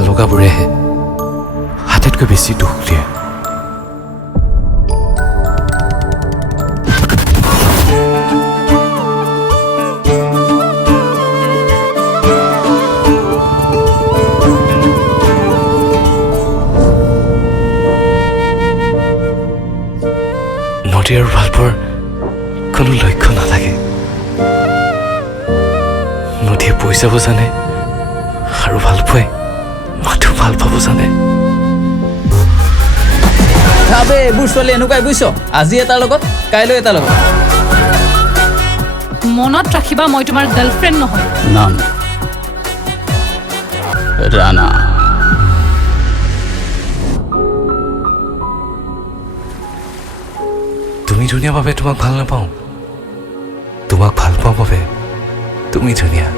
ভাল লগাবোৰেহে আটাইতকৈ বেছি দুখ দিয়ে। নদী আৰু ভালপোৱাৰ কোনো লক্ষ্য নাথাকে। নদীয়ে বৈ যাব জানে আৰু ভালপোৱাই মাথো ভাল পাব জানে। ভাবে এইবোৰ ছোৱালী এনেকুৱাই বুজিছ, আজি এটাৰ লগত কাইলৈ এটাৰ লগত। মনত ৰাখিবা মই তোমাৰ গাৰ্লফ্ৰেণ্ড নহয়। নাম ৰাণা। তুমি ধুনীয়া বাবে তোমাক ভাল নাপাওঁ, তোমাক ভাল পাওঁ বাবে তুমি ধুনীয়া।